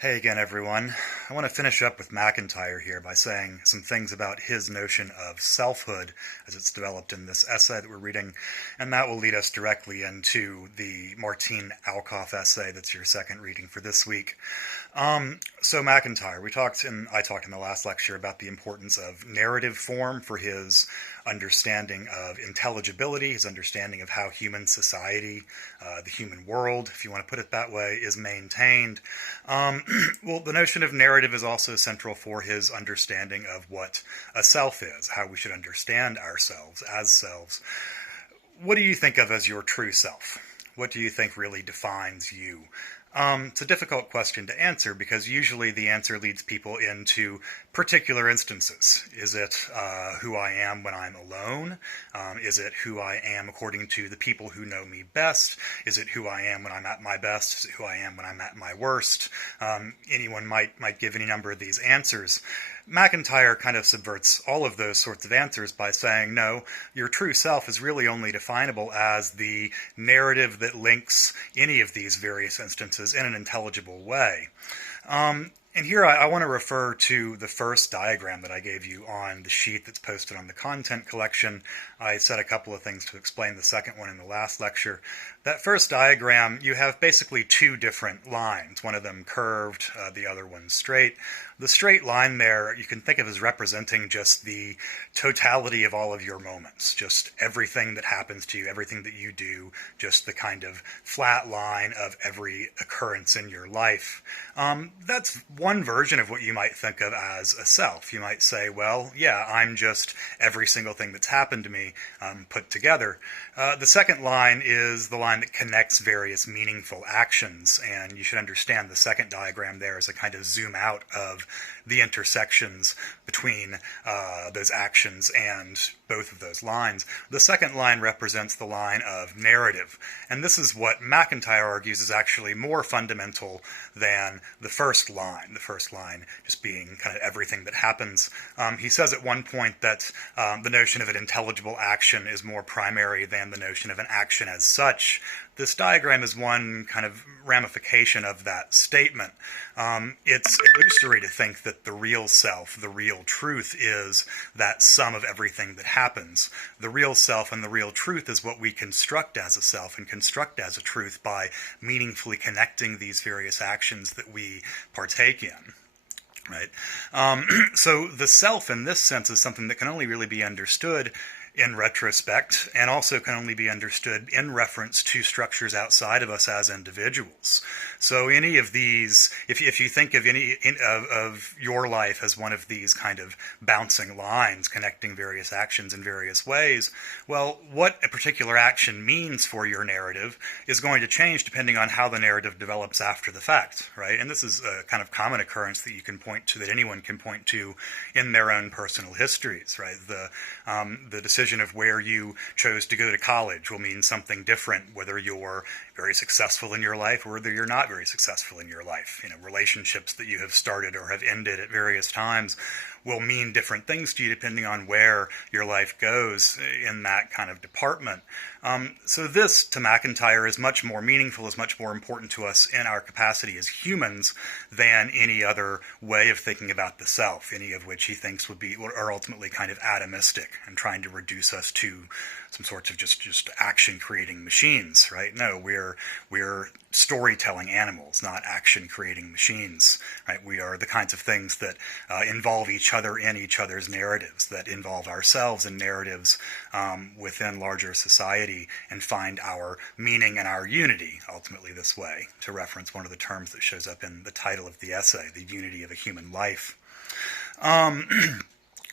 Hey again, everyone. I want to finish up with MacIntyre here by saying some things about his notion of selfhood as it's developed in this essay that we're reading, and that will lead us directly into the Martine Alcoff essay that's your second reading for this week. So MacIntyre, I talked in the last lecture about the importance of narrative form for his understanding of intelligibility, his understanding of how human society, the human world, if you want to put it that way, is maintained. Well, the notion of narrative is also central for his understanding of what a self is, how we should understand ourselves as selves. What do you think of as your true self? What do you think really defines you? It's a difficult question to answer because usually the answer leads people into particular instances. Is it who I am when I'm alone? Is it who I am according to the people who know me best? Is it who I am when I'm at my best? Is it who I am when I'm at my worst? Anyone might give any number of these answers. MacIntyre kind of subverts all of those sorts of answers by saying, no, your true self is really only definable as the narrative that links any of these various instances in an intelligible way. And here I want to refer to the first diagram that I gave you on the sheet that's posted on the content collection. I said a couple of things to explain the second one in the last lecture. That first diagram, you have basically two different lines, one of them curved, the other one straight. The straight line there you can think of as representing just the totality of all of your moments, just everything that happens to you, everything that you do, just the kind of flat line of every occurrence in your life. That's one version of what you might think of as a self. You might say, well, yeah, I'm just every single thing that's happened to me put together. The second line is the line that connects various meaningful actions, and you should understand the second diagram there as a kind of zoom out of the intersections between those actions and both of those lines. The second line represents the line of narrative, and this is what MacIntyre argues is actually more fundamental than the first line just being kind of everything that happens. He says at one point that the notion of an intelligible action is more primary than the notion of an action as such. This diagram is one kind of ramification of that statement. It's illusory to think that the real self, the real truth, is that sum of everything that happens. The real self and the real truth is what we construct as a self and construct as a truth by meaningfully connecting these various actions that we partake in. Right? So the self in this sense is something that can only really be understood in retrospect, and also can only be understood in reference to structures outside of us as individuals. So any of these, if you think of of your life as one of these kind of bouncing lines connecting various actions in various ways, well, what a particular action means for your narrative is going to change depending on how the narrative develops after the fact, right? And this is a kind of common occurrence that you can point to, that anyone can point to in their own personal histories, right? The decision of where you chose to go to college will mean something different whether you're very successful in your life or whether you're not very successful in your life. Relationships that you have started or have ended at various times will mean different things to you depending on where your life goes in that kind of department. So this, to MacIntyre, is much more meaningful, is much more important to us in our capacity as humans than any other way of thinking about the self, any of which he thinks are ultimately kind of atomistic and trying to reduce us to some sorts of just action-creating machines, right? No, we're storytelling animals, not action-creating machines, right? We are the kinds of things that involve each other in each other's narratives, that involve ourselves in narratives within larger society, and find our meaning and our unity, ultimately this way, to reference one of the terms that shows up in the title of the essay, the unity of a human life.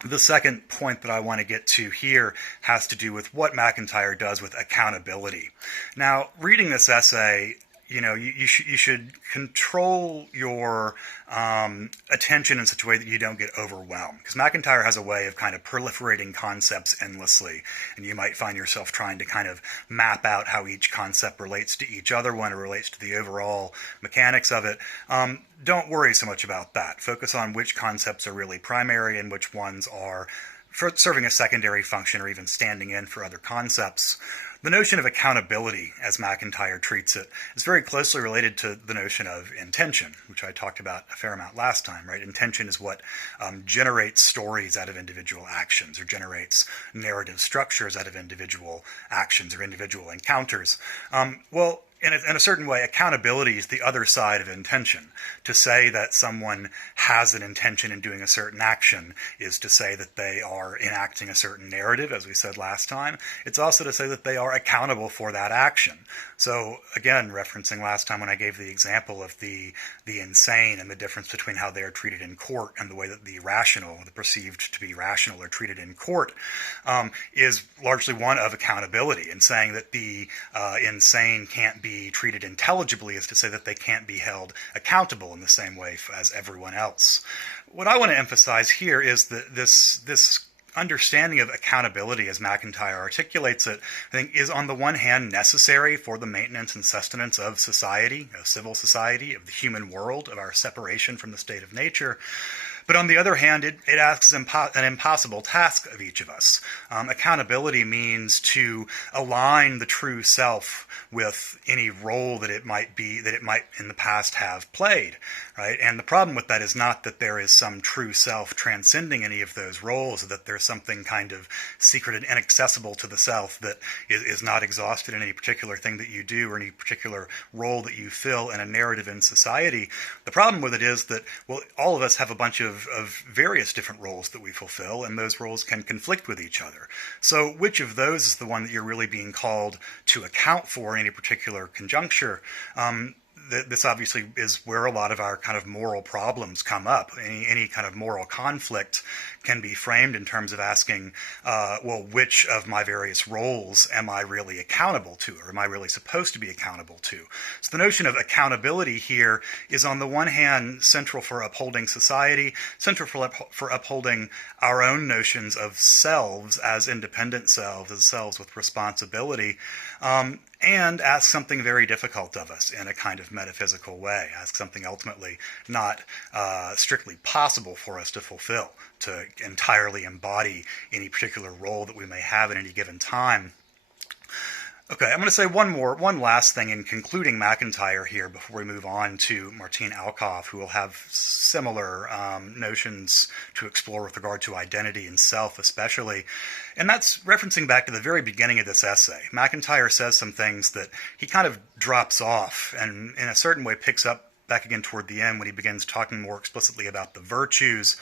The second point that I want to get to here has to do with what MacIntyre does with accountability. Now, reading this essay, you should control your attention in such a way that you don't get overwhelmed. Because MacIntyre has a way of kind of proliferating concepts endlessly, and you might find yourself trying to kind of map out how each concept relates to each other one or relates to the overall mechanics of it. Don't worry so much about that. Focus on which concepts are really primary and which ones are serving a secondary function or even standing in for other concepts. The notion of accountability, as MacIntyre treats it, is very closely related to the notion of intention, which I talked about a fair amount last time, right? Intention is what generates stories out of individual actions, or generates narrative structures out of individual actions or individual encounters. Well, in a certain way, accountability is the other side of intention. To say that someone has an intention in doing a certain action is to say that they are enacting a certain narrative, as we said last time. It's also to say that they are accountable for that action. So, again, referencing last time when I gave the example of the insane and the difference between how they are treated in court and the way that the rational, the perceived to be rational, are treated in court, is largely one of accountability. And saying that the insane can't be treated intelligibly is to say that they can't be held accountable in the same way as everyone else. What I want to emphasize here is that this understanding of accountability, as MacIntyre articulates it, I think is on the one hand necessary for the maintenance and sustenance of society, of civil society, of the human world, of our separation from the state of nature. But on the other hand, it asks an impossible task of each of us. Accountability means to align the true self with any role that it might in the past have played, right? And the problem with that is not that there is some true self transcending any of those roles, or that there's something kind of secret and inaccessible to the self that is not exhausted in any particular thing that you do or any particular role that you fill in a narrative in society. The problem with it is that, well, all of us have a bunch of various different roles that we fulfill, and those roles can conflict with each other. So which of those is the one that you're really being called to account for in any particular conjuncture? This obviously is where a lot of our kind of moral problems come up. Any kind of moral conflict can be framed in terms of asking, well, which of my various roles am I really accountable to, or am I really supposed to be accountable to? So the notion of accountability here is on the one hand central for upholding society, central for upholding our own notions of selves as independent selves, as selves with responsibility, and ask something very difficult of us in a kind of metaphysical way, ask something ultimately not strictly possible for us to fulfill, to entirely embody any particular role that we may have at any given time. Okay, I'm going to say one last thing in concluding MacIntyre here before we move on to Martine Alcoff, who will have similar notions to explore with regard to identity and self especially. And that's referencing back to the very beginning of this essay. MacIntyre says some things that he kind of drops off and in a certain way picks up back again toward the end when he begins talking more explicitly about the virtues.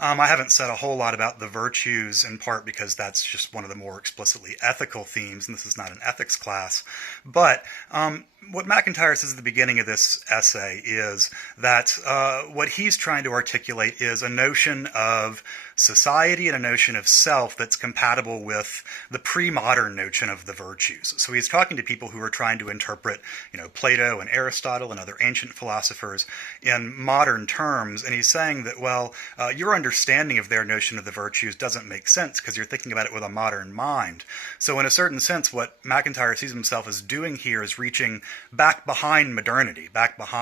I haven't said a whole lot about the virtues, in part because that's just one of the more explicitly ethical themes, and this is not an ethics class. But what MacIntyre says at the beginning of this essay is that what he's trying to articulate is a notion of society and a notion of self that's compatible with the pre-modern notion of the virtues. So he's talking to people who are trying to interpret, Plato and Aristotle and other ancient philosophers in modern terms, and he's saying that, well, your understanding of their notion of the virtues doesn't make sense because you're thinking about it with a modern mind. So in a certain sense, what MacIntyre sees himself as doing here is reaching back behind modernity, back behind